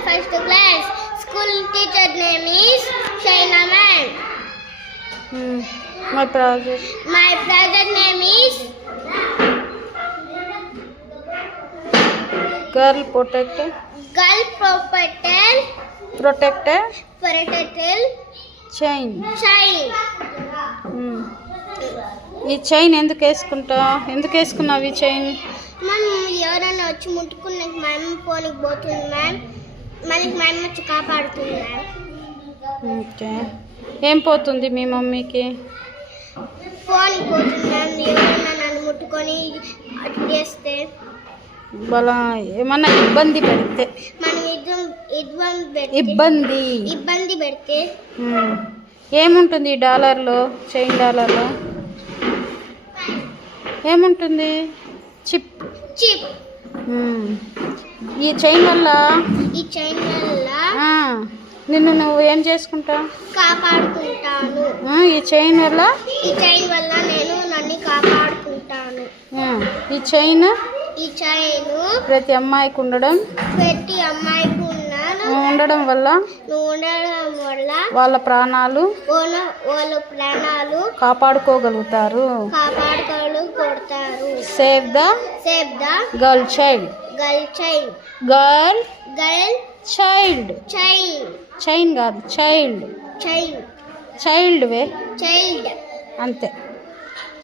First class. School teacher name is Shaina ma'am. My project. My project name is Girl protected. Girl protected Chain. child. ఈ chain ఎందుకు వేసుకున్నావు ఈ chain? Ma'am ఎవరైనా వచ్చి ముట్టుకున్నాక మా అమ్మ ఫోన్కి పోతుంది మ్యామ్, మళ్ళీ మా అమ్మ వచ్చి కాపాడుతుంది మ్యామ్. ఓకే. ఏం పోతుంది మీ మమ్మీకి? ఫోన్కి పోతుంది మ్యామ్. ఎవరైనా నన్ను ముట్టుకొని అట్లా చేస్తే బలా ఏమన్నా ఇబ్బంది పెడితే మనం ఇబ్బంది పెడితే ఏముంటుంది ఈ డాలర్లో, చైన్ డాలర్లో ఏముంటుంది? చిప్. ఈ చైన్ వల్ల నిన్ను నువ్వు ఏం చేసుకుంటావు? కాపాడుకుంటాను. ఈ చైన్ వల్ల నేను నన్ను కాపాడుకుంటాను. ఈ చైన్ ప్రతి అమ్మాయికి ఉండడం వల్ల వాళ్ళ ప్రాణాలు కాపాడుకోగలుగుతారు. Save the girl child. Chain కాదు, చైల్డ్ వే అంతే.